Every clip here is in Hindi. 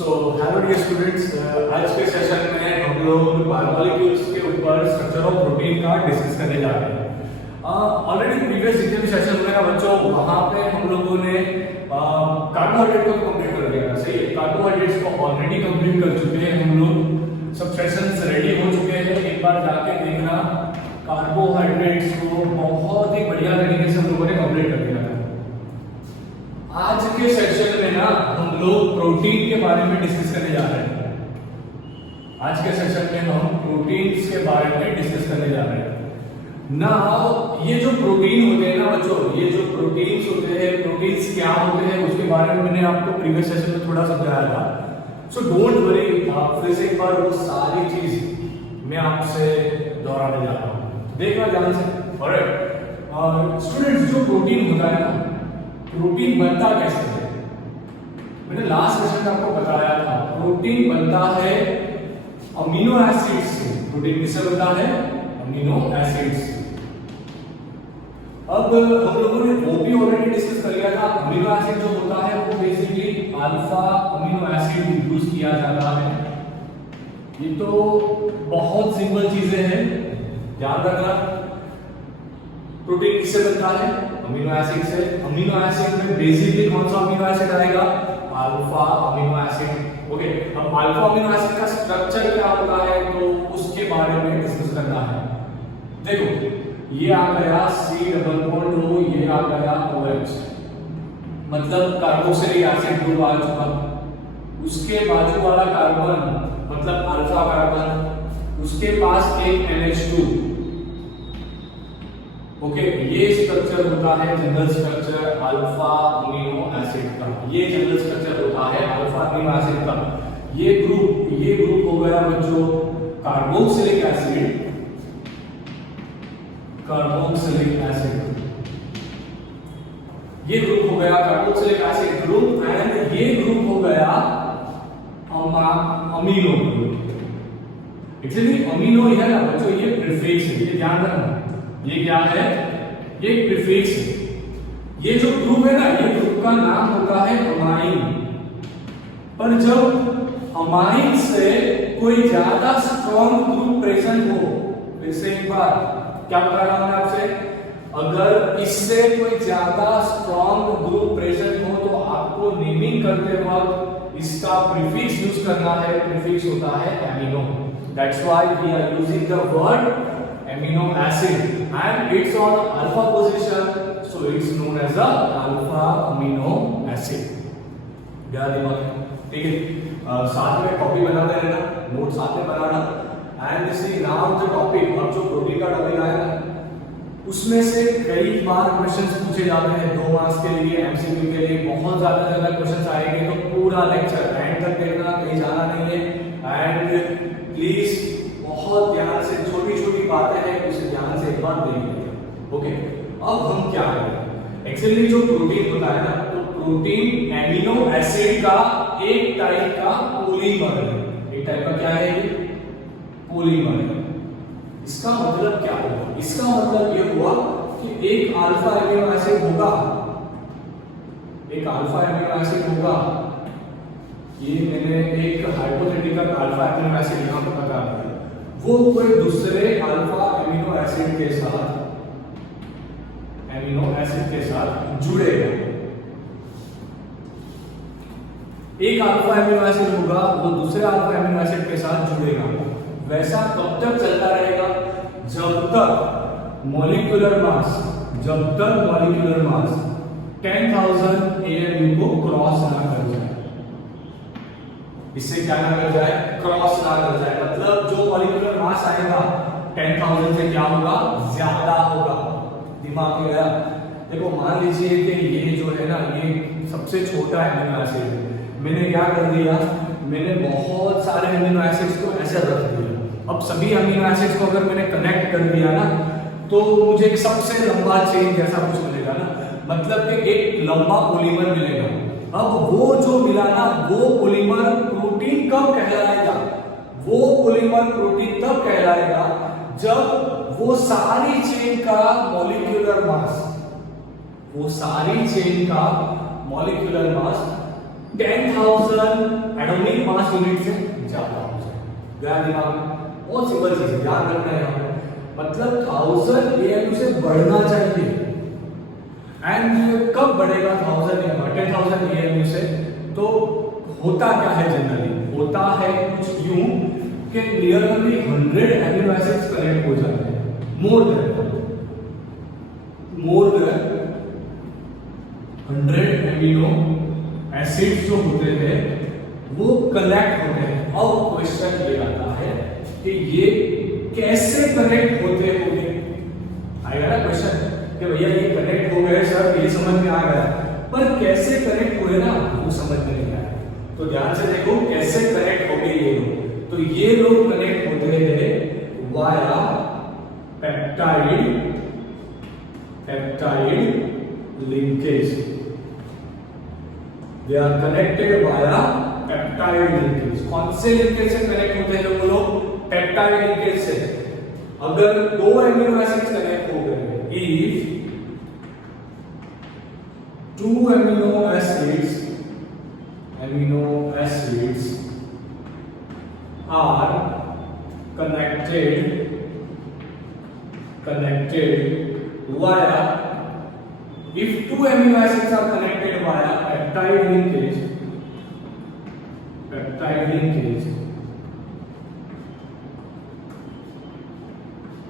हेलो डियर स्टूडेंट्स, आज के सेशन में हम लोग बायोमोलिक्यूल्स के ऊपर स्ट्रक्चर ऑफ प्रोटीन का डिस्कस करने जा रहे हैं। ऑलरेडी प्रीवियस जितने भी सेशन हुए ना बच्चों, वहां पे हम लोगों ने कार्बोहाइड्रेट को कंप्लीट कर दिया था। सही है, कार्बोहाइड्रेट्स को ऑलरेडी कंप्लीट कर चुके हैं हम लोग, सब सेशंस रेडी हो चुके हैं। एक बार जाके देखना, कार्बोहाइड्रेट्स को बहुत ही बढ़िया तरीके से हम लोगों ने कंप्लीट कर दिया था। आज के सेशन में ना हम लोग प्रोटीन के बारे में डिस्कस करने जा रहे हैं। आज के सेशन में हम प्रोटीन्स के बारे में डिस्कस करने जा रहे हैं ना। ये जो प्रोटीन होते हैं ना बच्चों, ये जो प्रोटीन्स होते हैं, प्रोटीन्स क्या होते हैं उसके बारे में मैंने आपको प्रीवियस सेशन में थोड़ा समझाया था। सो डोंट वरी, आप फिर से एक बार वो सारी चीज मैं आपसे दोहराने जा रहा हूँ, देखना ध्यान से। ऑलराइट स्टूडेंट्स, जो प्रोटीन होता है ना, प्रोटीन बनता कैसे है? मैंने लास्ट सेशन में आपको बताया था, प्रोटीन बनता है अमीनो एसिड से। प्रोटीन किससे बनता है? अमीनो एसिड से। अब हम लोगों ने वो भी ऑलरेडी डिस्कस कर लिया था। अमीनो एसिड जो होता है वो basically alpha amino acid use किया जाता है। ये तो बहुत सिंपल चीजें हैं, ध्यान रखना। प्रोटीन किससे बनता है? अमीनो एसिड से। अमीनो एसिड में बेसिकली कौन सा अमीनो एसिड आएगा? Alpha amino acid. ओके, अब अल्फा अमीनो एसिड का स्ट्रक्चर क्या होता है तो उसके बारे में डिस्कस करना है। देखो, ये आ गया C डबल बॉन्ड O, ये आ गया OH, मतलब कार्बोक्सिलिक एसिड ग्रुप आ चुका। उसके बाजू वाला कार्बन मतलब अल्फा कार्बन, उसके पास एक NH2। ओके, ये स्ट्रक्चर होता है general structure alpha amino acid का। ये जनरल स्ट्रक्चर होता है अल्फा अमीनो एसिड का। ये ग्रुप हो गया बच्चों कार्बोक्सिलिक एसिड, कार्बोक्सिलिक एसिड। ये ग्रुप हो गया कार्बोक्सिलिक एसिड ग्रुप, एंड ये ग्रुप हो गया अमीनो ग्रुप। एक्चुअली अमीनो है ना बच्चों, ये प्रीफिक्स है, ये ध्यान रखना। ये क्या है? ये प्रीफिक्स है। ये जो ग्रुप है ना, ये ग्रुप का नाम होता है अमाइन। पर जब अमाइन से कोई ज्यादा स्ट्रॉन्ग ग्रुप प्रेजेंट हो, वैसे एक बार क्या बता रहा हूं मैं आपसे, अगर इससे कोई ज्यादा स्ट्रॉन्ग ग्रुप प्रेजेंट हो तो आपको नेमिंग करते वक्त इसका प्रीफिक्स यूज करना है। प्रीफिक्स होता है amino. That's why we are using the word amino acid and it's on alpha position, so it's known as a alpha amino acid। ध्यान दिमाग, ठीक है? साथ में कॉपी बनाते रहना, नोट साथ में बनाना। And see now the topic, अब जो प्रोटीन का टॉपिक आया ना, उसमें से कई बार क्वेश्चंस पूछे जाते हैं 2 मार्क्स के लिए, एमसीक्यू के लिए बहुत ज्यादा क्वेश्चंस आएंगे। तो पूरा लेक्चर एंड तक देखना, कहीं जाना नहीं है। एंड प्लीज बहुत ध्यान से, छोटी छोटी बातें हैं उसे ध्यान से एक बार देख लें। ओके, अब हम क्या करें? एक्चुअली जो प्रोटीन होता है ना, तो प्रोटीन एमिनो एसिड का एक टाइप का पॉलीमर है। एक टाइप का क्या है? पॉलीमर है। इसका मतलब क्या हुआ? इसका मतलब ये हुआ कि एक अल्फा एमिनो एसिड होगा, एक अल्फा एमिनो एसिड होगा। ये मैंने एक हाइपोथेटिकल अल्फा एमिनो एसिड यहां पर बता दिया। वो कोई दूसरे अल्फा एमिनो एसिड के साथ जुड़ेगा। एक अल्फा एमिनो एसिड होगा, वो दूसरे अल्फा एमिनो एसिड के साथ जुड़ेगा। वैसा कब तक चलता रहेगा? जब तक मॉलिक्यूलर मास 10,000 AMU को क्रॉस ना कर जाए। इससे क्या ना कर जाए? क्रॉस ना कर जाए। मतलब जो मॉलिक्यूलर मास आएगा 10,000 से क्या होगा? ज्यादा होगा। दिमाग में गया? देखो, मान लीजिए कि ये जो है ना, ये सबसे छोटा एमिनो एसिड है। मैंने क्या कर दिया? मैंने बहुत सारे एमिनो एसिड्स को ऐसे रख दिया। अब सभी एमिनो एसिड्स को अगर मैंने कनेक्ट कर दिया ना, तो मुझे एक सबसे लंबा चेन जैसा कुछ मिलेगा ना, मतलब कि एक लंबा पॉलीमर मिलेगा। अब वो जो मिला ना, वो पॉलीमर प्रोटीन कब कहलाएगा? वो पॉलीमर प्रोटीन तब कहलाएगा जब वो सारी चेन का molecular mass, 10,000 atomic mass unit से ज्यादा हो जाए। गया दिमाग में? बहुत सिंपल चीज है, याद रखना है यहाँ पे। मतलब 1000 AMU से बढ़ना चाहिए। एंड कब बढ़ेगा 1000 AMU से? तो होता क्या है जनरली? होता है कुछ यूं कि नियरली 100 एमिनो एसिड्स कनेक्ट हो जाते हैं। मोर देन 100 एमिनो एसिड्स जो होते हैं वो कनेक्ट होते हैं। अब क्वेश्चन ये आता है कि ये कैसे कनेक्ट होते होंगे? आएगा ना क्वेश्चन कि भैया ये कनेक्ट हो गए सर, ये समझ में आ गया, पर कैसे कनेक्ट हुए ना वो समझ में नहीं आया। तो ध्यान से देखो कैसे कनेक्ट हो गए ये लोग। तो ये लोग कनेक्ट होते हैं via peptide linkage. They are connected via peptide linkage. कौन से लिंकेज से कनेक्ट होते हैं वो लोग? पेप्टाइड लिंकेज से। अगर 2 एमिनो एसिड्स कनेक्ट हो गए, if 2 amino acids are connected via, if 2 amino acids are connected via peptide linkage,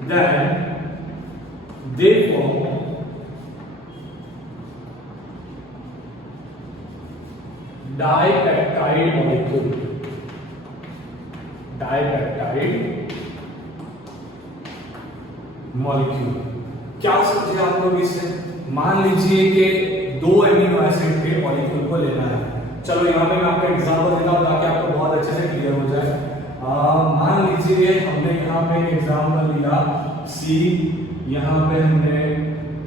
then they form dipeptide molecule. क्या समझे आप लोग इससे? मान लीजिए कि 2 एमिनो एसिड के मॉलिक्यूल को लेना है। चलो यहाँ पे मैं आपको एग्जांपल देता हूँ ताकि आपको बहुत अच्छे से क्लियर हो जाए। मान लीजिए हमने यहाँ पे एक एग्जांपल लिया C, यहाँ पे हमने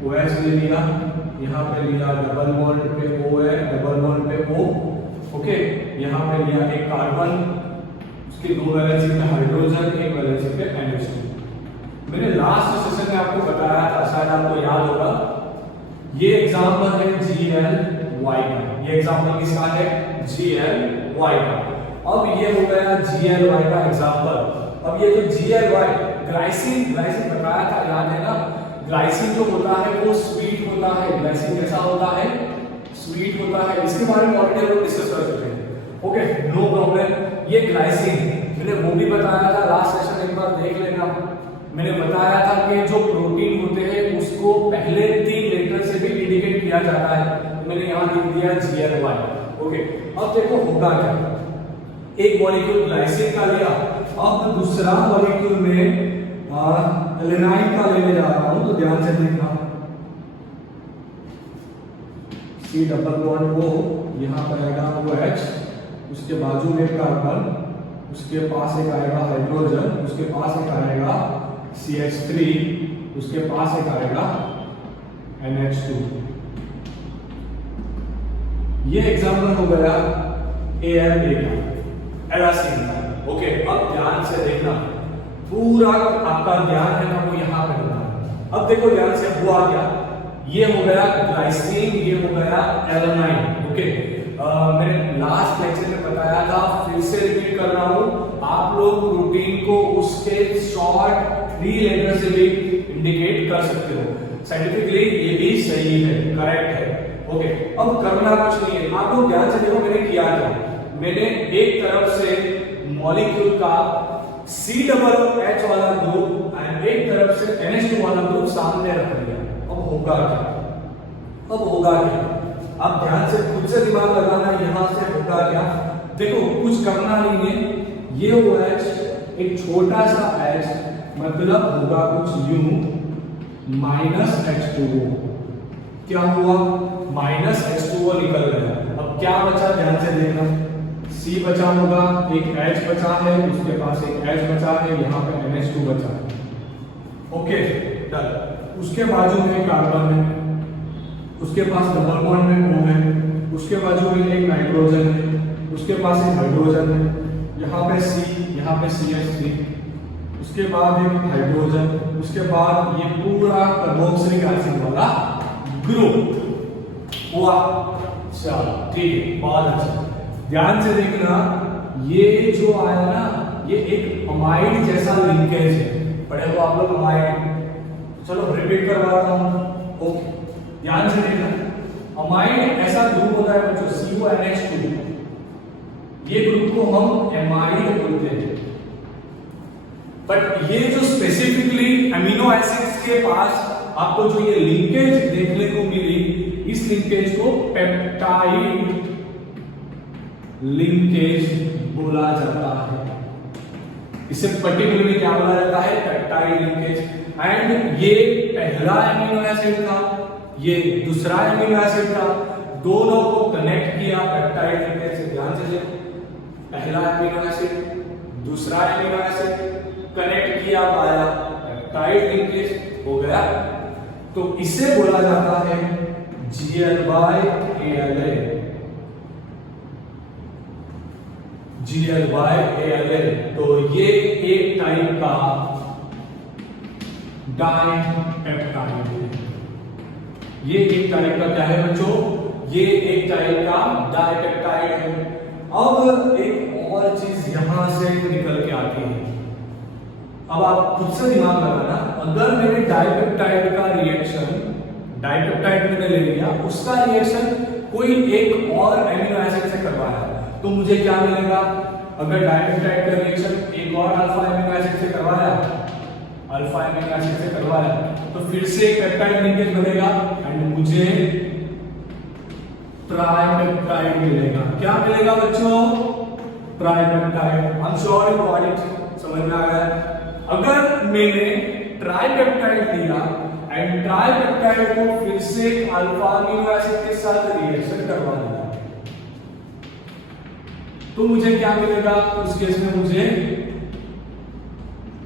OH ले लिया, यहाँ पे लिया डबल बॉन्ड पे O है, डबल बॉन्ड पे O, ओके। यहाँ पे लिया एक कार्बन, उसकी 2 वैलेंसी पे हाइड्रोजन, 1 वैलेंसी पे NH2। मैंने लास्ट सेशन में आपको बताया था, शायद आपको याद होगा, ये एग्जांपल है GLY का। ये एग्जांपल किसका है? GLY का। अब ये हो गया GLY का एग्जांपल। अब ये जो GLY ग्लाइसिन बताया था, याद है ना? ग्लाइसिन जो होता है वो स्वीट होता है। ग्लाइसिन कैसा होता है? स्वीट होता है। इसके बारे में ऑलरेडी हम लोग डिस्कस कर चुके हैं, ओके, नो प्रॉब्लम। ये ग्लाइसिन मैंने वो भी बताया था लास्ट सेशन, एक बार देख लेना। मैंने बताया था कि जो प्रोटीन होते हैं उसको पहले 3 लेटर से भी इंडिकेट किया जाता है। मैंने यहाँ लिख दिया GLY, ओके। अब देखो होगा क्या, एक मॉलिक्यूल ग्लाइसिन का लिया, अब दूसरा मॉलिक्यूल में एलेनाइन का लेने जा रहा हूं, तो ध्यान से देखना। C डबल बॉन्ड O, यहाँ पर आएगा OH, उसके बाजू में कार्बन, उसके पास एक आएगा हाइड्रोजन, उसके पास एक आएगा CH3, उसके पास एक आएगा NH2। ये एग्जांपल हो गया ALA का, एलास्टिन का, ओके। अब ध्यान से देखना, पूरा आपका ध्यान है ना वो यहाँ पे होगा। अब देखो ध्यान से, हुआ क्या? ये हो गया ग्लाइसिन, ये हो गया एलानाइन, ओके। मैंने लास्ट लेक्चर में बताया था, फिर से रिपीट कर रहा हूं, आप लोग प्रोटीन को उसके शॉर्ट 3 लेटर से भी इंडिकेट कर सकते हो। साइंटिफिकली ये भी सही है, करेक्ट है, ओके। अब करना कुछ नहीं है, आप लोग ध्यान से देखो मैंने किया क्या। मैंने एक तरफ से मॉलिक्यूल का COOH वाला ग्रुप एंड एक तरफ से NH2 वाला ग्रुप सामने रख दिया। अब होगा क्या? अब ध्यान से खुद से दिमाग लगाना, यहां से होगा क्या? देखो कुछ करना नहीं है, ये OH एक छोटा सा H, मतलब होगा कुछ यूं -H2O। क्या हुआ? -H2O निकल गया। अब क्या बचा? ध्यान से देखना, C बचा होगा, एक H बचा है, उसके पास एक H बचा है, यहाँ पे NH2 बचा है, ओके डन। उसके बाजू में कार्बन है, उसके पास डबल बॉन्ड में O है, उसके बाजू में एक नाइट्रोजन है, उसके पास एक हाइड्रोजन है, यहाँ पे C, यहाँ पे CH3, उसके बाद एक हाइड्रोजन, उसके बाद ये पूरा कार्बोक्सिलिक एसिड वाला ग्रुप हुआ। चलो ठीक है, बहुत अच्छा। ध्यान से देखना, ये जो आया ना, ये एक अमाइड जैसा लिंकेज है, पढ़े हो आप लोग अमाइड। चलो रिपीट करवाता हूं। ओके, ध्यान से देखना, अमाइड ऐसा ग्रुप होता है बच्चों CONH2, ये ग्रुप को हम एमाइड बोलते हैं। बट ये जो स्पेसिफिकली अमीनो एसिड्स के पास आपको जो ये लिंकेज देखने को मिली, इस लिंकेज को पेप्टाइड लिंकेज बोला जाता है। इसे पर्टिकुलरली क्या बोला जाता है? Peptide linkage. एंड ये पहला एमिनो एसिड था, ये दूसरा एमिनो एसिड था, दोनों को कनेक्ट किया पेप्टाइड लिंकेज से। ध्यान से देखो, पहला एमिनो एसिड, दूसरा एमिनो एसिड कनेक्ट किया पाया पेप्टाइड लिंकेज हो गया, तो इसे बोला जाता है GL/ALA। GL/ALA, तो ये एक टाइप का डाइपेप्टाइड है। ये एक टाइप का क्या है बच्चों? ये एक टाइप का डाइपेप्टाइड है। अब एक और चीज यहां से निकल के आती है, अब आप खुद से दिमाग लगाना, अगर मैंने डाइपेप्टाइड का रिएक्शन, डाइपेप्टाइड मैंने ले लिया, उसका रिएक्शन कोई एक और एमिनो एसिड से करवाया, तो मुझे क्या मिलेगा? अगर डाइपेप्टाइड का रिएक्शन एक और अल्फा एमिनो एसिड से करवाया, अल्फा एमिनो एसिड से करवाया, तो फिर से एक पेप्टाइड लिंकेज बनेगा एंड मुझे ट्राइपेप्टाइड मिलेगा। क्या मिलेगा बच्चों? Tripeptide. I am sure you got it, समझ में आ गया? अगर मैंने ट्राइपेप्टाइड लिया एंड ट्राइपेप्टाइड को फिर से अल्फा अमीनो एसिड के साथ रिएक्शन करवा दिया, तो मुझे क्या मिलेगा? उस केस में मुझे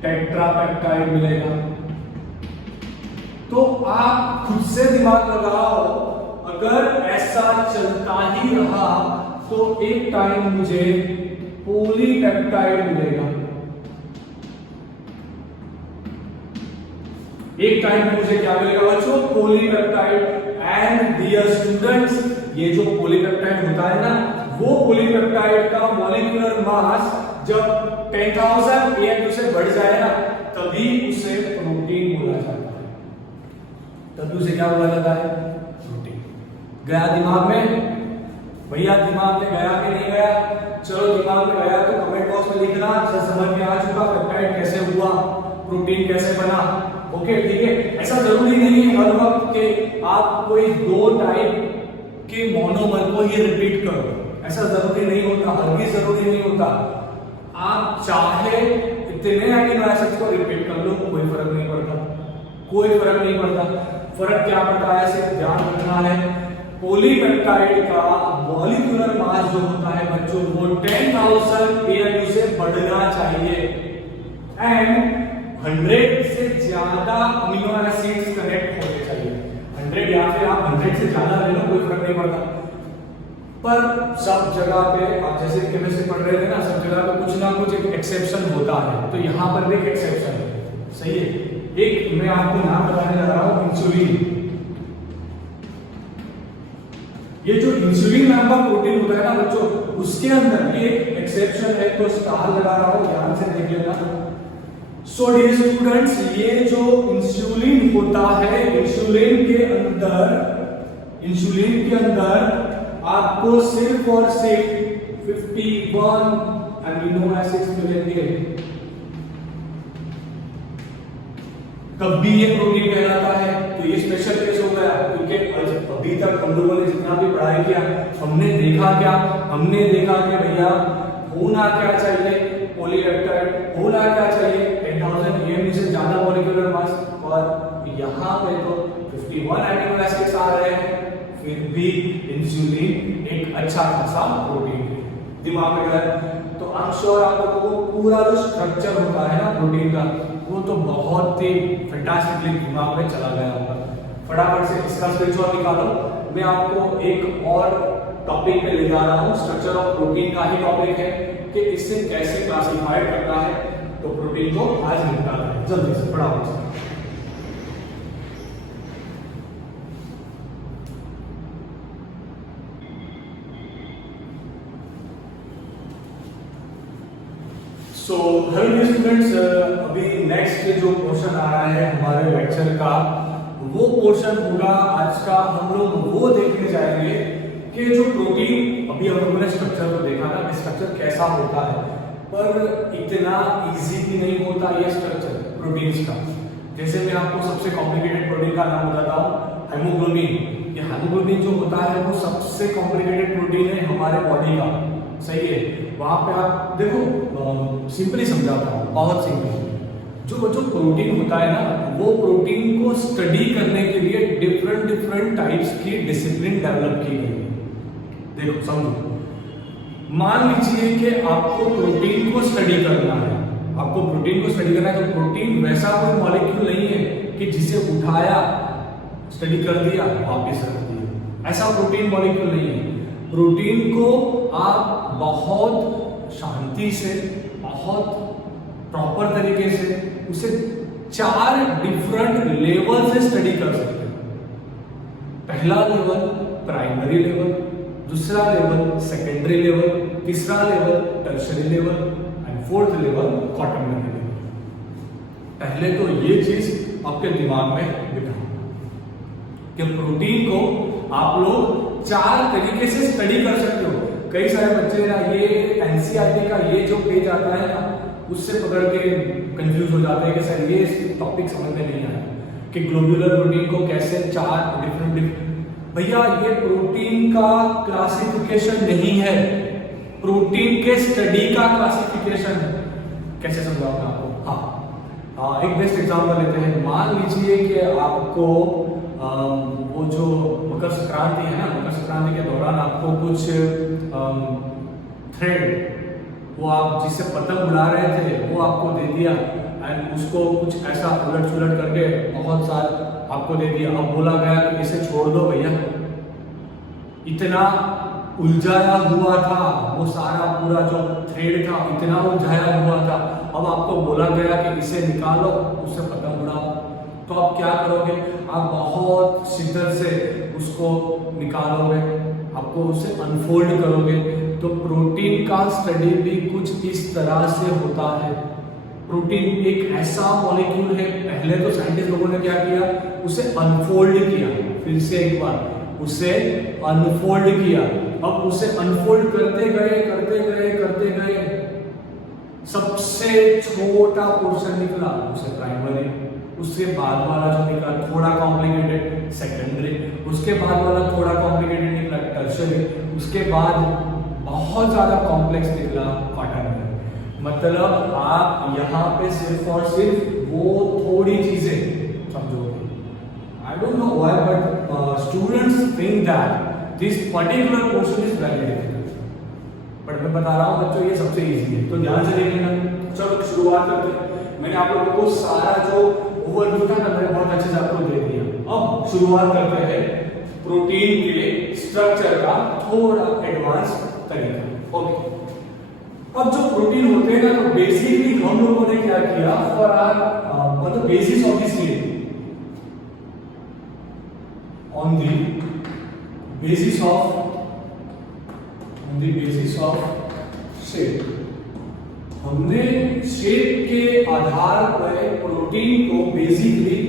टेट्रापेप्टाइड मिलेगा। तो आप खुद से दिमाग लगाओ, अगर ऐसा चलता ही रहा तो एक टाइम मुझे पॉलीपेप्टाइड मिलेगा। एक टाइम मुझे क्या मिलेगा बच्चों? पॉलीपेप्टाइड। एंड डियर स्टूडेंट्स, ये जो पॉलीपेप्टाइड होता है ना, वो पॉलीपेप्टाइड का मॉलिक्यूलर मास जब 10,000 AMU से बढ़ जाए ना, तभी उसे प्रोटीन बोला जाता है। तभी उसे क्या बोला जाता है? प्रोटीन। गया दिमाग में? भैया दिमाग में गया कि नहीं गया? चलो दिमाग में गया तो कमेंट बॉक्स में लिखना, समझ में आ चुका पेप्टाइड कैसे हुआ, प्रोटीन कैसे बना। ओके ठीक है। ऐसा जरूरी नहीं है हर वक्त के आप कोई दो टाइप के मोनोमर को ही रिपीट करो, ऐसा जरूरी नहीं होता, हरगिज़ जरूरी नहीं होता। आप चाहे इतने अमीनो एसिड्स को रिपीट कर लो, कोई फर्क नहीं पड़ता, कोई फर्क नहीं पड़ता। फर्क क्या पड़ता है, सिर्फ ध्यान रखना है, पॉलीपेप्टाइड का मॉलिक्यूलर मास जो होता है बच्चों, वो 10,000 AMU से बढ़ना चाहिए एंड 100 से ज्यादा अमीनो एसिड्स कनेक्ट होने चाहिए। 100 या फिर आप 100 से ज्यादा ले लो, कोई फर्क नहीं पड़ता। पर सब जगह पे आप जैसे केमिस्ट्री पढ़ रहे थे ना, सब जगह पे कुछ ना कुछ एक एक्सेप्शन होता है, तो यहाँ पर भी एक एक्सेप्शन है। सही है। एक मैं आपको नाम बताने जा रहा हूँ, इंसुलिन। ये जो इंसुलिन नाम का प्रोटीन होता है ना बच्चों, उसके अंदर ये एक्सेप्शन है, तो स्टार लगा रहा हूं, ध्यान से देख लेना। सो डियर स्टूडेंट्स, ये जो इंसुलिन होता है, इंसुलिन के अंदर आपको सिर्फ और सिर्फ 51 अमीनो एसिड्स मिलेंगे, तब भी ये प्रोटीन कहलाता है। तो ये स्पेशल केस हो गया, क्योंकि अभी तक हम लोगों ने जितना भी पढ़ाई किया, हमने देखा क्या? हमने देखा कि भैया होना क्या चाहिए, पॉलीपेप्टाइड होना क्या चाहिए, 10,000 AMU से ज्यादा मॉलिक्यूलर मास, और यहाँ पे तो 51 अमीनो एसिड्स आ रहे हैं, फिर भी इंसुलिन एक अच्छा खासा प्रोटीन है। दिमाग में गया? तो आई एम श्योर आप लोगों को पूरा जो स्ट्रक्चर होता है ना प्रोटीन का, वो तो बहुत ही फैंटास्टिकली दिमाग में चला गया होगा। फटाफट से इसका स्क्रीनशॉट निकालो। मैं आपको एक और टॉपिक पे ले जा रहा हूँ, स्ट्रक्चर ऑफ प्रोटीन का ही टॉपिक है कि इसे कैसे क्लासिफाइड करना है, तो प्रोटीन को आज निकालना है जल्दी से, फटाफट से। सो हेलो स्टूडेंट्स, अभी नेक्स्ट जो पोर्शन आ रहा है हमारे लेक्चर का, वो पोर्शन होगा आज का। हम लोग वो देखने जाएंगे कि जो प्रोटीन, अभी हम लोगों ने स्ट्रक्चर को देखा ना कि स्ट्रक्चर कैसा होता है, पर इतना इजी भी नहीं होता ये स्ट्रक्चर प्रोटीन्स का। जैसे मैं आपको सबसे कॉम्प्लिकेटेड प्रोटीन का नाम बताता हूँ, हेमोग्लोबिन। ये हेमोग्लोबिन जो होता है वो सबसे कॉम्प्लिकेटेड प्रोटीन है हमारे बॉडी का, सही है। वहां पे आप देखो, सिंपली समझाता हूँ, बहुत सिंपल। जो जो प्रोटीन होता है ना, वो प्रोटीन को स्टडी करने के लिए डिफरेंट टाइप्स की डिसिप्लिन डेवलप की गई है। देखो समझो, मान लीजिए कि आपको प्रोटीन को स्टडी करना है, आपको प्रोटीन को स्टडी करना है, तो प्रोटीन वैसा कोई मॉलिक्यूल नहीं है कि जिसे उठाया, स्टडी कर दिया, वापस रख दिया, ऐसा प्रोटीन मॉलिक्यूल नहीं है। प्रोटीन को आप बहुत शांति से, बहुत प्रॉपर तरीके से उसे 4 डिफरेंट लेवल से स्टडी कर सकते हैं। पहला लेवल प्राइमरी लेवल, दूसरा लेवल सेकेंडरी लेवल, तीसरा level tertiary level and fourth level quaternary level. पहले तो ये चीज आपके दिमाग में बिठाओ कि प्रोटीन को आप लोग 4 तरीके से स्टडी कर सकते हो। कई सारे बच्चे ना ये एनसीईआरटी का ये जो पेज आता है ना, उससे पकड़ के कंफ्यूज हो जाते हैं कि सर ये टॉपिक समझ में नहीं आया कि ग्लोब्यूलर प्रोटीन को कैसे 4 डिफरेंट। भैया ये प्रोटीन का क्लासिफिकेशन नहीं है, प्रोटीन के स्टडी का क्लासिफिकेशन है। कैसे समझाऊंगा आपको? हाँ, एक बेस्ट एग्जांपल लेते हैं। मान लीजिए कि आपको वो जो मकर संक्रांति है ना, मकर संक्रांति के दौरान आपको कुछ थ्रेड, वो आप जिससे पतंग उड़ा रहे थे, वो आपको दे दिया एंड उसको कुछ ऐसा उलट सुलट करके बहुत सारा आपको दे दिया। अब बोला गया कि इसे छोड़ दो भैया, इतना उलझाया हुआ था वो सारा पूरा जो थ्रेड था, इतना उलझाया हुआ था। अब आपको बोला गया कि इसे निकालो, उससे पतंग उड़ाओ, तो आप क्या करोगे? आप बहुत शिद्दत से उसको निकालोगे, आपको उसे अनफोल्ड करोगे। तो प्रोटीन का स्टडी भी कुछ इस तरह से होता है। प्रोटीन एक ऐसा मॉलिक्यूल है, पहले तो साइंटिस्ट लोगों ने क्या किया, उसे अनफोल्ड किया। फिर से एक बार उसे अनफोल्ड किया। अब उसे अनफोल्ड करते गए, सबसे छोटा पोर्शन निकला, उसे प्राइमरी, उसके बाद वाला जो निकला थोड़ा कॉम्प्लिकेटेड सेकेंडरी, उसके बाद वाला थोड़ा कॉम्प्लिकेटेड निकला टर्शियरी, उसके बाद बहुत ज्यादा कॉम्प्लेक्स निकला क्वाटर्नरी। मतलब आप यहाँ पे सिर्फ और सिर्फ वो थोड़ी चीजें समझोगे। I don't know why but students think that this particular portion is very difficult, but मैं बता रहा हूँ बच्चों ये सबसे इजी है। तो ध्यान से देखिएगा। चलो शुरुआत करते हैं। मैंने आप लोगों को सारा जो ओवरव्यू था ना, मैंने बहुत अच्छे से आपको दे दिया। अब शुरुआत करते हैं प्रोटीन के स्ट्रक्चर का थोड़ा एडवांस तरीका। ओके, अब जो प्रोटीन होते हैं ना, तो बेसिकली हम लोगों ने क्या किया, फॉर आवर मतलब basis of this theory, on the basis of shape, हमने शेप के आधार पर प्रोटीन को बेसिकली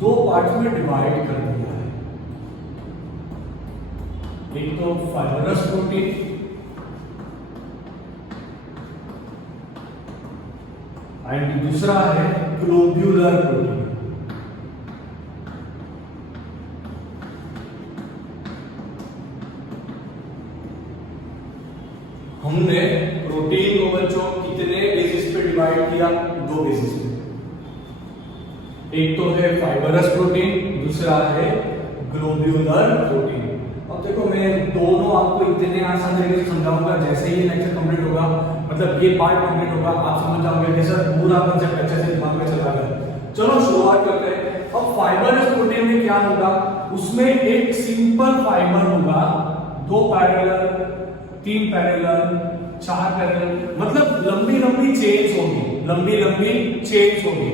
2 पार्ट में डिवाइड कर दिया है। एक तो फाइबरस प्रोटीन एंड दूसरा है ग्लोब्यूलर प्रोटीन। हमने प्रोटीन को बच्चों कितने बेसिस पे डिवाइड किया? 2 बेसिस पे। एक तो है फाइबरस प्रोटीन, दूसरा है ग्लोब्यूलर प्रोटीन। अब देखो मैं दोनों आपको इतने आसान तरीके से समझाऊंगा, जैसे ही लेक्चर कंप्लीट होगा, मतलब ये पार्ट कंप्लीट होगा, आप समझ जाओगे कि सर पूरा कंसेप्ट अच्छे से दिमाग में चला गया। चलो शुरुआत करते हैं। अब फाइबरस प्रोटीन में क्या होगा, उसमें एक सिंपल फाइबर होगा, 2 पैरेलल, 3 पैरेलल, 4 पैरेलल, मतलब लंबी लंबी चेन्स होगी,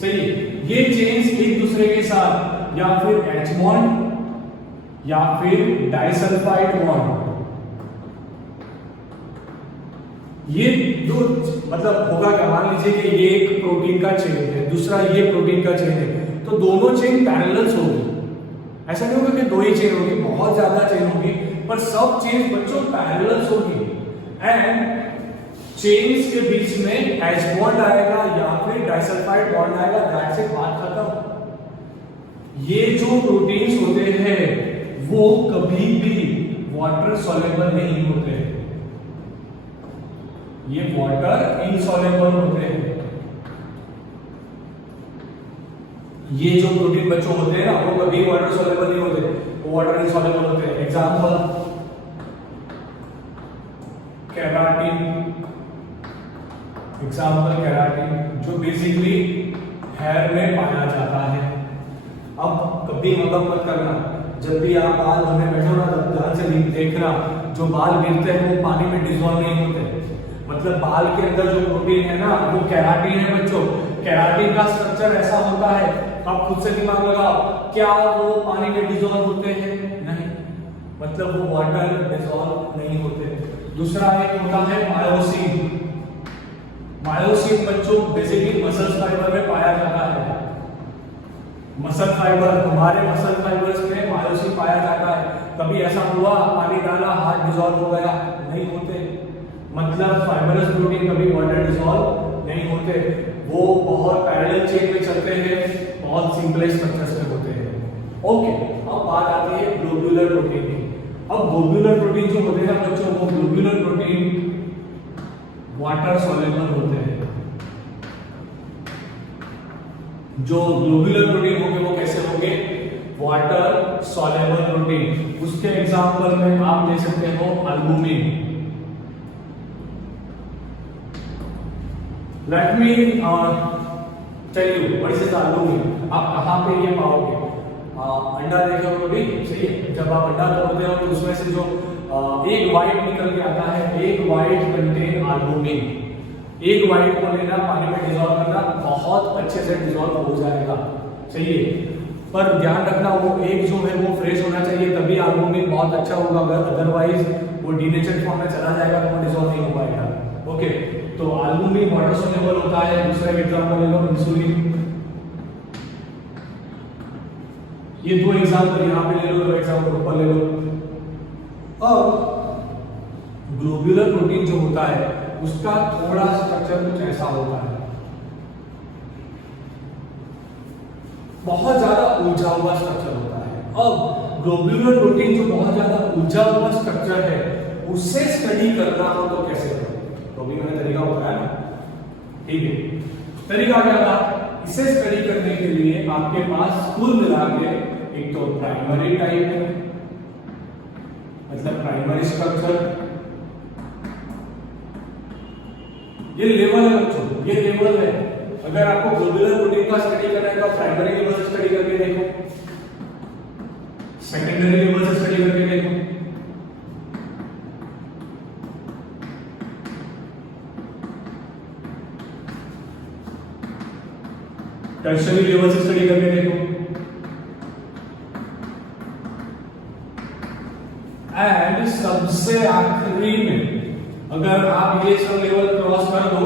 सही है। ये चेन्स एक दूसरे के साथ या फिर H बॉन्ड या फिर डाइसल्फाइड बॉन्ड, ये जो मतलब होगा क्या, मान लीजिए कि ये एक प्रोटीन का चेन है, दूसरा ये प्रोटीन का चेन है, तो दोनों चेन पैरेलल्स होगी। ऐसा नहीं होगा कि दो ही चेन होगी, बहुत ज्यादा चेन होगी, पर सब चेन बच्चों पैरेलल्स होगी। एंड चेन्स के बीच में एच बॉन्ड आएगा या फिर डाइसल्फाइड बॉन्ड आएगा, दैट्स इट, बात खत्म। ये जो प्रोटीन्स होते हैं वो कभी भी वाटर सॉल्युबल नहीं होते हैं, ये वाटर इनसॉल्युबल होते हैं। ये जो प्रोटीन बच्चों होते हैं ना, वो कभी वाटर सॉल्युबल नहीं होते, वो वाटर इनसॉल्युबल होते हैं। एग्जांपल केराटिन, जो बेसिकली हेयर में पाया जाता है। अब कभी मतलब मत करना, जब भी आप बाल धोने बैठो ना, तब ध्यान से देखना, जो बाल गिरते हैं वो पानी में डिसॉल्व नहीं होते, मतलब बाल के अंदर जो प्रोटीन है ना वो केराटिन है बच्चों। केराटिन का स्ट्रक्चर ऐसा होता है, आप खुद से दिमाग लगाओ, क्या वो पानी में डिसॉल्व होते हैं? नहीं, मतलब वो वाटर डिसॉल्व नहीं होते। दूसरा एक होता है मायोसिन। मायोसिन बच्चों बेसिकली मसल फाइबर में पाया जाता है। मसल फाइबर, हमारे मसल फाइबर्स में मायोसिन पाया जाता है। कभी ऐसा हुआ पानी डाला हाथ डिसॉल्व हो गया? नहीं होते, मतलब फाइबरस प्रोटीन कभी वाटर डिसॉल्व नहीं होते, वो बहुत पैरेलल चेन में चलते हैं, बहुत सिंपल स्ट्रक्चर्स में होते हैं। ओके, अब बात आती है ग्लोब्यूलर प्रोटीन की। अब ग्लोब्यूलर प्रोटीन जो होते हैं बच्चों, वो ग्लोब्यूलर प्रोटीन वाटर सॉल्युबल होते हैं। जो ग्लोब्यूलर प्रोटीन होंगे वो कैसे होंगे? Water soluble protein. उसके एग्जांपल में आप ले सकते हो albumin. Let me tell you what is albumin. आप कहां पे ये पाओगे? अंडा देखा हो कभी? सही है, जब आप अंडा तोड़ते हो तो उसमें से जो एक वाइट निकल के आता है, एक वाइट कंटेन एल्बुमिन। एक वाइट को लेना, पानी में डिसॉल्व करना, बहुत अच्छे से डिसॉल्व हो जाएगा। चाहिए, पर ध्यान रखना वो एक जो है वो फ्रेश होना चाहिए, तभी एल्बुमिन बहुत अच्छा होगा। अगर अदरवाइज वो डीनेचर्ड फॉर्म में चला जाएगा तो वो डिसॉल्व नहीं हो पाएगा। ओके, तो एल्बुमिन वाटर सॉल्युबल होता है। दूसरा एग्जांपल ले लो इंसुलिन। ये दो एग्जांपल यहां पे ले लो, दो एग्जांपल ऊपर ले लो। अब ग्लोब्यूलर प्रोटीन जो होता है उसका थोड़ा स्ट्रक्चर कुछ ऐसा होता है, बहुत ज्यादा उलझा हुआ स्ट्रक्चर होता है। अब ग्लोब्यूलर प्रोटीन जो बहुत ज्यादा उलझा हुआ स्ट्रक्चर है, उससे स्टडी करना हो तो कैसे करें? तो भी मैंने तरीका बताया ना, ठीक है। तरीका क्या था? इसे स्टडी करने के लिए आपके पास कुल मिला के एक तो प्राइमरी टाइप है, मतलब प्राइमरी स्ट्रक्चर, ये लेवल है बच्चों, ये लेवल है। अगर आपको ग्लोब्यूलर प्रोटीन का स्टडी करना है तो प्राइमरी लेवल से स्टडी करके देखो, सेकेंडरी लेवल से स्टडी करके देखो, टर्शियरी लेवल से स्टडी करके देखो, एंड सबसे आखिरी में अगर आप ये सब लेवल क्रॉस कर दो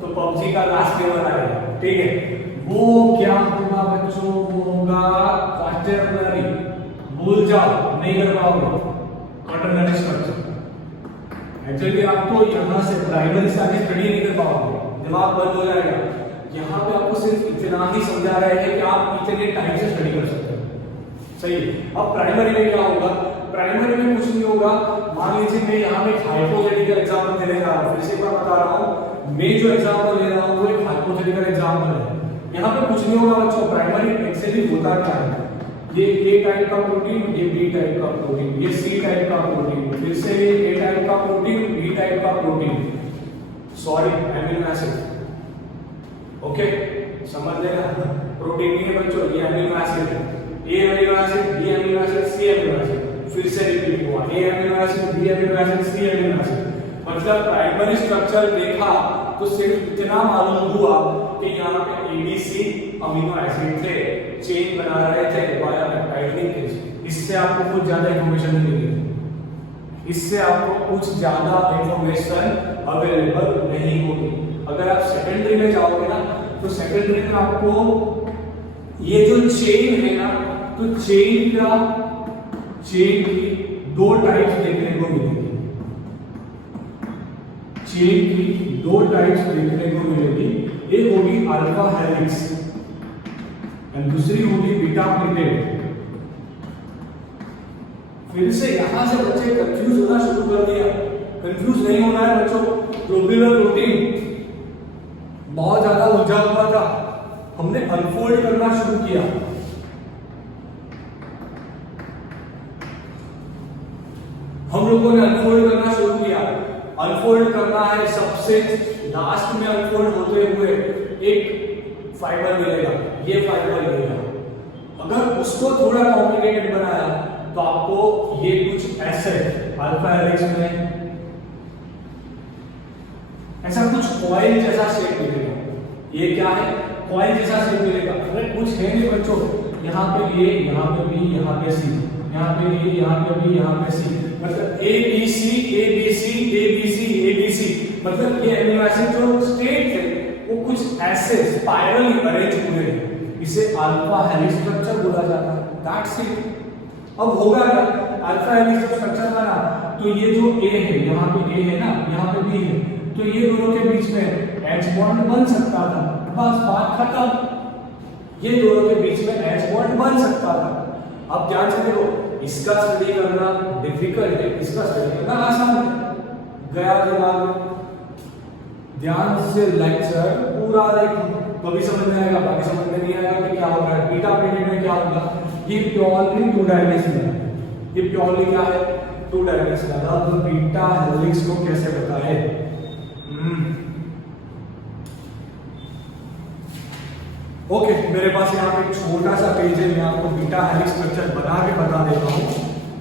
तो पबजी का लास्ट लेवल आएगा। ठीक है, वो क्या होगा बच्चों? वो होगा क्वार्टरनरी। भूल जाओ, नहीं कर पाओगे क्वार्टरनरी स्ट्रक्चर। एक्चुअली आपको यहां से प्राइमरी से आगे स्टडी नहीं कर पाओगे, दिमाग बंद हो जाएगा। यहां पे आपको सिर्फ इतना ही समझा रहे हैं कि आप इतने टाइम से स्टडी कर सकते हो। सही है। अब प्राइमरी में क्या होगा? प्राइमरी में कुछ नहीं होगा। मान लीजिए मैं यहाँ पे हाइपोथेटिकल एग्जांपल दे रहा हूँ, फिर से मैं बता रहा हूँ, मैं जो एग्जांपल ले रहा हूँ वो एक हाइपोथेटिकल एग्जांपल है। यहाँ पे कुछ नहीं होगा बच्चों। प्राइमरी एक्चुअली होता क्या है? ये ए टाइप का प्रोटीन, ये बी टाइप का प्रोटीन, ये सी टाइप का प्रोटीन, फिर से ये ए टाइप का प्रोटीन, बी टाइप का protein, sorry amino acid. Okay, समझ लेना, प्रोटीन नहीं है बच्चों, ये अमीनो एसिड है। A amino acid, B amino acid, C amino acid, फिर से रिपीट हुआ, A amino acid, B amino acid, C amino acid. मतलब प्राइमरी स्ट्रक्चर देखा तो सिर्फ इतना मालूम हुआ कि यहाँ पे एबीसी अमीनो एसिड थे, चेन बना रहे थे वाया पेप्टाइड लिंकेज। इससे आपको कुछ ज्यादा इंफॉर्मेशन नहीं मिलेगी। इससे आपको कुछ ज्यादा इंफॉर्मेशन अवेलेबल नहीं होगी। अगर आप सेकेंडरी में जाओगे ना तो सेकेंडरी में आपको ये जो चेन है ना, तो चेन की दो टाइप्स देखने को मिलेगी। चेन की दो टाइप्स देखने को मिलेगी, एक होगी अल्फा हेलिक्स और दूसरी होगी बीटा प्लेटेड। फिर से यहां से बच्चे कंफ्यूज होना शुरू कर दिया। कंफ्यूज नहीं होना है बच्चों। ग्लोब्यूलर प्रोटीन बहुत ज्यादा उलझा हुआ था, हमने अनफोल्ड करना शुरू किया। हम लोगों ने अनफोल्ड करना शुरू किया। अनफोल्ड करना है, सबसे लास्ट में अनफोल्ड होते हुए एक फाइबर मिलेगा, ये फाइबर मिलेगा। अगर उसको थोड़ा कॉम्प्लिकेटेड बनाया तो आपको ये कुछ ऐसे अल्फा हेलिक्स में ऐसा कुछ कॉइल जैसा शेप मिलेगा। ये क्या है? कॉइल जैसा शेप मिलेगा। अगर कुछ है नहीं बच्चों, यहाँ पे ए, यहाँ पे बी, यहाँ पे सी, यहाँ पे ए, यहाँ पे बी, यहाँ पे सी, मतलब A B C A B C A B C A B C, मतलब ये अमीनो एसिड जो स्टेट है वो कुछ ऐसे स्पाइरल अरेंज हुए हैं। इसे अल्फा हेलिक्स स्ट्रक्चर बोला जाता है। That's it. अब होगा क्या? अल्फा हेलिक्स स्ट्रक्चर बना तो ये जो ए है, यहाँ पे ए है ना, यहाँ पे बी है, तो ये दोनों के बीच में एच बॉन्ड बन सकता था। बस बात खत्म। ये दोनों के बीच में एच बॉन्ड बन सकता था। अब ध्यान से देखो, इसका स्टडी करना डिफिकल्ट है, इसका स्टडी करना आसान है। गया दिमाग में? ध्यान से लेक्चर पूरा देखो, कभी समझ में आएगा, बाकी समझ में नहीं आएगा कि क्या हो रहा है। बीटा प्लेटेड में क्या होगा? ये प्योरली टू डायमेंशनल है। ये प्योरली क्या है? Two dimensional. अब बीटा हेलिक्स को कैसे बताए? ओके, मेरे पास यहाँ पे छोटा सा पेज है, मैं आपको बीटा हेलिक्स स्ट्रक्चर बना के बता देता हूँ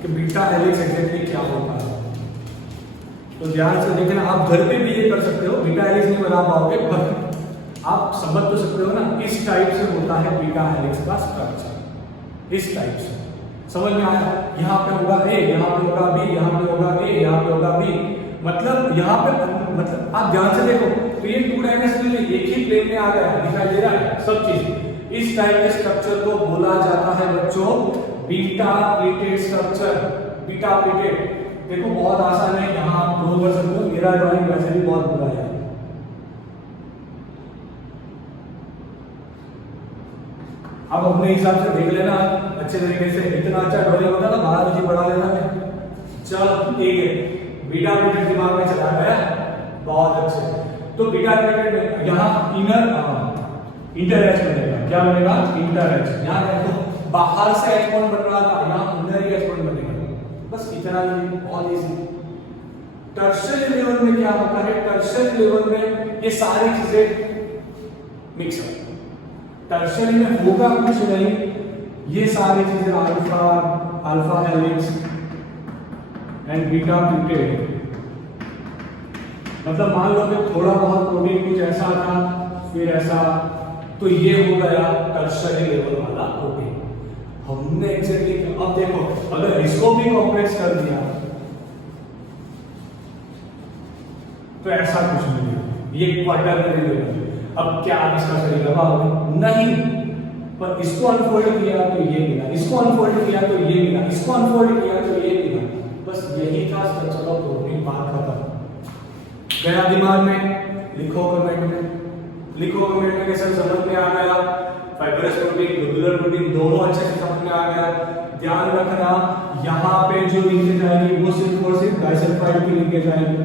कि बीटा हेलिक्स एग्जैक्टली क्या होता है। तो ध्यान से देखना, आप घर पे भी ये कर सकते हो। बीटा हेलिक्स नहीं बना पाओगे पर आप समझ तो सकते हो ना, इस टाइप से होता है बीटा हेलिक्स का स्ट्रक्चर। इस टाइप से समझ में आया? यहाँ पे होगा ए, यहाँ पे होगा बी, यहाँ पे होगा ए, यहाँ पे होगा बी, मतलब यहाँ पे, मतलब आप ध्यान से देखो तो ये टू डायमेंशनल एक ही प्लेन में आ गया, दिखाई दे रहा है सब चीज। इस टाइप के स्ट्रक्चर को बोला जाता है बच्चों beta pleated structure. Beta pleated देखो बहुत आसान है, यहाँ आप ड्रॉ कर सकते हो। मेरा ड्राइंग वैसे भी बहुत बुरा है। आप अपने हिसाब से देख लेना अच्छे तरीके से। इतना अच्छा ड्राइंग होता ना, बाहर मुझे पढ़ा लेना मैं। चल ठीक है, बीटा प्लेटेड दिमाग में चला गया, बहुत अच्छे। तो बीटा प्लेटेड में यहाँ इनर इंटर एच बनेगा। क्या बनेगा? Inter H. यहाँ देखो बाहर से एच बॉन्ड बन रहा था, यहाँ अंदर ही एच बॉन्ड बनेगा। बस इतना ही, बहुत इजी। टर्शियरी लेवल में क्या होता है? टर्शियरी लेवल में ये सारी चीजें मिक्स है। टर्शियरी में होगा कुछ नहीं, ये सारी चीजें alpha helix and beta pleated. मतलब मान लो कि थोड़ा बहुत प्रोटीन कुछ ऐसा था, फिर ऐसा, तो ये हो गया टर्शियरी लेवल वाला प्रोटीन। हमने एग्जैक्टली, अब देखो अगर इसको भी कॉम्प्लेक्स कर दिया तो ऐसा कुछ नहीं है, ये क्वार्टरनरी लेवल। अब क्या आप इसका सही लगाओगे? नहीं, पर इसको अनफोल्ड किया तो ये मिला, इसको अनफोल्ड किया तो ये मिला, इसको अनफोल्ड किया तो ये मिला। बस यही था स्ट्रक्चर ऑफ प्रोटीन। बात खत्म। गया दिमाग में? लिखो कमेंट में, लिखो कमेंट में कैसे समझ में आ गया। फाइब्रस प्रोटीन, ग्लोबुलर प्रोटीन दोनों अच्छे से समझ में आ गया। ध्यान रखना, यहाँ पे जो लिंकेज आएगी वो सिर्फ और सिर्फ डाइसल्फाइड की लिंकेज आएगी।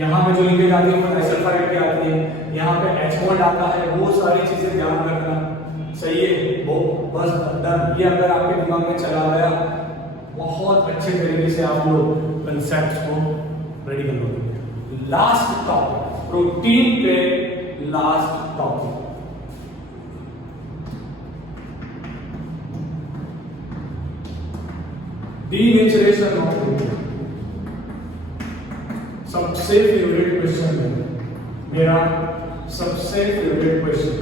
यहाँ पे जो लिंकेज आती है वो डाइसल्फाइड की आती है। यहाँ पे एच बॉन्ड आता है, वो सारी चीजें ध्यान रखना। सही है वो, बस डन। ये अगर आपके दिमाग में चला गया, बहुत अच्छे तरीके से आप लोग कंसेप्ट को रेडी कर लोगे। लास्ट टॉपिक, प्रोटीन पे last topic, denaturation of protein. सबसे फेवरेट क्वेश्चन है मेरा, सबसे फेवरेट क्वेश्चन।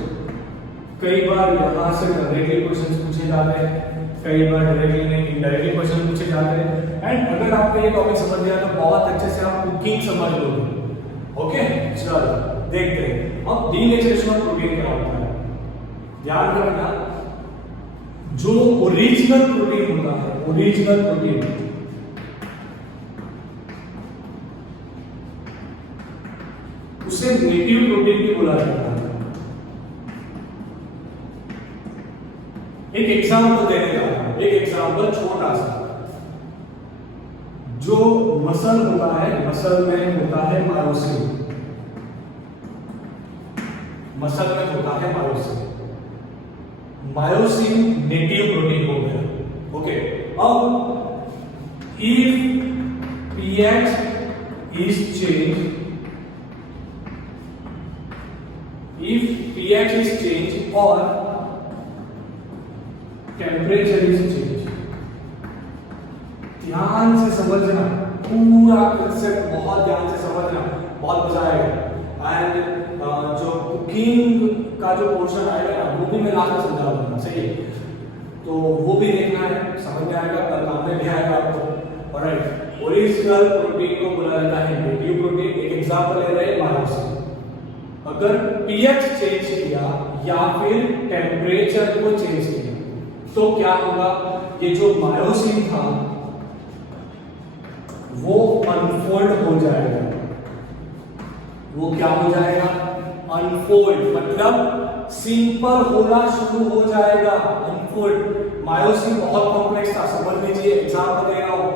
कई बार यहां से डायरेक्टली क्वेश्चन पूछे जाते हैं, कई बार डायरेक्टली नहीं इनडायरेक्टली क्वेश्चन पूछे जाते हैं। एंड अगर आपको ये टॉपिक समझ गया तो बहुत अच्छे से आप कुकिंग समझ लोगे। ओके, चलो देखते हैं अब डीनेचरेशन ऑफ प्रोटीन क्या होता है। ध्यान रखना, जो ओरिजिनल प्रोटीन होता है, ओरिजिनल प्रोटीन उसे नेटिव प्रोटीन भी बोला जाता है। एक एग्जांपल देने जा रहा हूं, एक एग्जांपल छोटा सा। जो मसल होता है, मसल में होता है मायोसिन, मसल में होता है मायोसिन। मायोसिन नेटिव प्रोटीन हो गया। ओके, अब if pH is changed, if pH is changed or temperature is changed, ध्यान से समझना, पूरा कंसेप्ट बहुत ध्यान से समझना, बहुत मजा आएगा। एंड जो कुकिंग का जो पोर्शन आएगा ना वो भी मैं लास्ट में समझा दूंगा, सही है? तो वो भी देखना है, समझ में आएगा, कल काम में भी आएगा आपको। ऑलराइट, ओरिजिनल प्रोटीन को बोला जाता है नेटिव प्रोटीन। एक एग्जांपल ले रहे हैं मायोसिन। अगर पीएच चेंज किया या फिर टेम्परेचर को चेंज किया तो क्या होगा? ये जो मायोसिन था वो अनफोल्ड हो जाएगा। वो क्या हो जाएगा? अनफोल्ड, मतलब सिंपल होना शुरू हो जाएगा। अनफोल्ड, मायोसिन बहुत कॉम्प्लेक्स था, समझ लीजिए। एग्जांपल दे रहा हूं,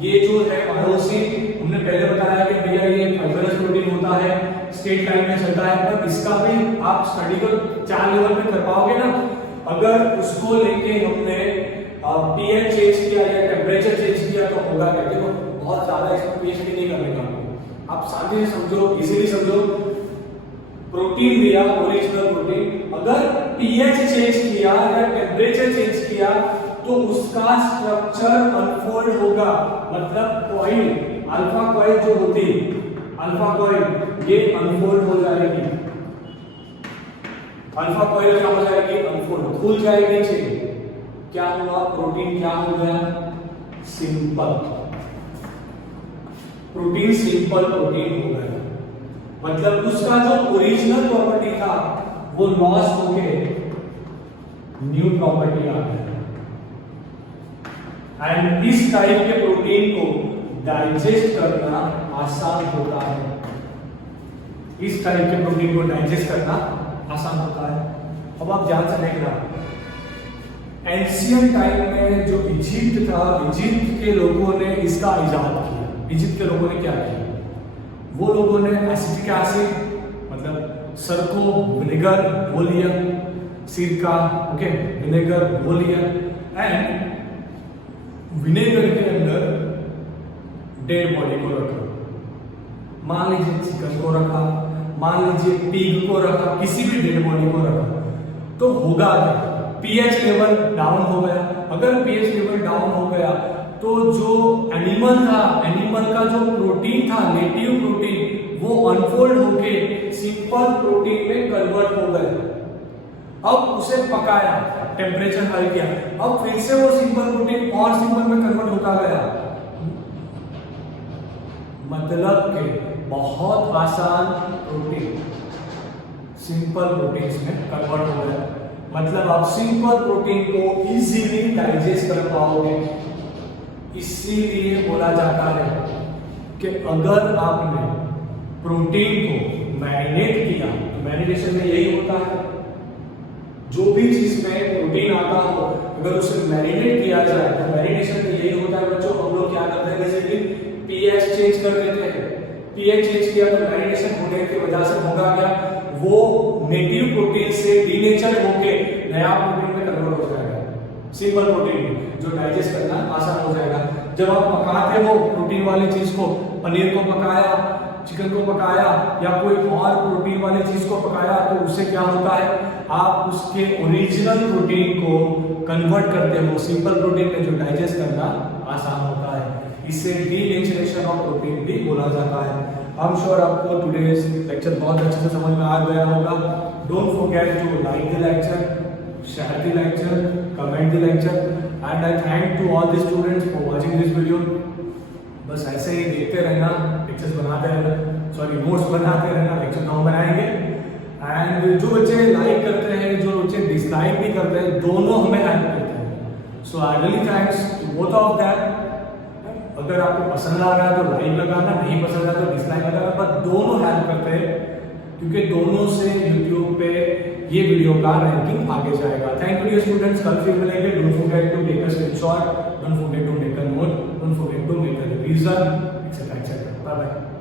ये जो है मायोसिन, हमने पहले बताया कि भैया ये फाइब्रस प्रोटीन होता है, स्ट्रेट लाइन में चलता है, पर इसका भी आप स्टडी को 4 लेवल पे कर पाओगे ना। अगर उसको लेके हमने पीएच चेंज किया या टेम्परेचर चेंज किया तो होगा क्या? देखो बहुत ज्यादा इसमें पीएचडी नहीं करने का, आप साझे समझो, इजीली समझो। प्रोटीन दिया, ओरिजिनल प्रोटीन, अगर पीएच चेंज किया या टेम्परेचर चेंज किया तो उसका स्ट्रक्चर अनफोल्ड होगा। मतलब कॉइल, अल्फा कॉइल जो होती, अल्फा कॉइल ये अनफोल्ड हो जाएगी। अल्फा कॉइल क्या हो जाएगी? अनफोल्ड, खुल जाएगी नीचे। क्या हुआ? प्रोटीन क्या हो गया? सिंपल प्रोटीन, सिंपल प्रोटीन हो गया। मतलब उसका जो ओरिजिनल प्रॉपर्टी था वो लॉस होके न्यू प्रॉपर्टी आ गया। एंड इस टाइप के प्रोटीन को डाइजेस्ट करना आसान होता है। इस टाइप के प्रोटीन को डाइजेस्ट करना आसान होता है। अब आप ध्यान से देखना, एंशियंट टाइम में जो इजिप्ट था, इजिप्ट के लोगों ने इसका इजाद किया। इजिप्ट के लोगों ने क्या किया? वो लोगों ने एसिटिक एसिड, मतलब सरको विनेगर वो लिया, सिरका, ओके, विनेगर वो लिया, एंड विनेगर के अंदर डेड बॉडी को रखा। मान लीजिए चिकन को रखा, मान लीजिए पिग को रखा, किसी भी डेड बॉडी को रखा, तो होगा पीएच लेवल डाउन हो गया। अगर पीएच लेवल डाउन हो गया तो जो एनिमल था, एनिमल का जो प्रोटीन था, नेटिव प्रोटीन, वो अनफोल्ड होके सिंपल प्रोटीन में कन्वर्ट हो गए। अब उसे पकाया, टेम्परेचर हाई किया, अब फिर से वो सिंपल प्रोटीन और सिंपल में कन्वर्ट होता गया। मतलब के बहुत आसान प्रोटीन सिंपल प्रोटीन्स में कन्वर्ट हो गया। मतलब आप सिंपल प्रोटीन को इजीली डाइजेस्ट कर पाओगे। इसीलिए बोला जाता है कि अगर आपने प्रोटीन को मैरिनेट किया, तो मैरिनेशन में यही होता है, जो भी चीज में प्रोटीन आता हो अगर उसे मैरिनेट किया जाए तो मैरिनेशन में यही होता है। बच्चों हम लोग क्या करते हैं, जैसे कि पीएच चेंज कर देते हैं, पीएच चेंज किया तो मैरिनेशन होने की वजह से होगा क्या, वो नेटिव प्रोटीन से डीनेचर होके नया प्रोटीन में कन्वर्ट हो जाएगा, सिंपल प्रोटीन जो डाइजेस्ट करना आसान हो जाएगा। जब आप पकाते हो प्रोटीन वाली चीज को, पनीर को पकाया, चिकन को पकाया या कोई और प्रोटीन वाली चीज को पकाया, तो उससे क्या होता है, आप उसके ओरिजिनल प्रोटीन को कन्वर्ट करते हो सिंपल प्रोटीन में, जो डाइजेस्ट करना आसान होता है। इसे डीनेचरेशन ऑफ प्रोटीन भी बोला जाता है। आई एम श्योर आपको टुडेज लेक्चर बहुत अच्छे से समझ में आ गया होगा। Don't forget to like the lecture, share the lecture, comment the lecture, and I thank to all the students for watching this video. बस ऐसे ही देखते रहना, लेक्चर्स बनाते रहना, सॉरी नोट्स बनाते रहना, लेक्चर तो हम बनाएंगे। एंड जो बच्चे लाइक करते हैं, जो बच्चे डिसलाइक भी करते हैं, दोनों हमें हेल्प करते हैं। So I really thanks to both of that. अगर आपको पसंद आ रहा है तो लाइक लगाना, नहीं पसंद आ रहा तो डिसलाइक लगाना, पर दोनों हेल्प करते हैं, क्योंकि दोनों से यूट्यूब पे ये वीडियो का रैंकिंग आगे जाएगा। थैंक यू डियर स्टूडेंट्स, कल फिर मिलेंगे। Don't forget to take a screenshot, don't forget to make a note, don't forget to make a revision, etcetera etcetera. Bye bye.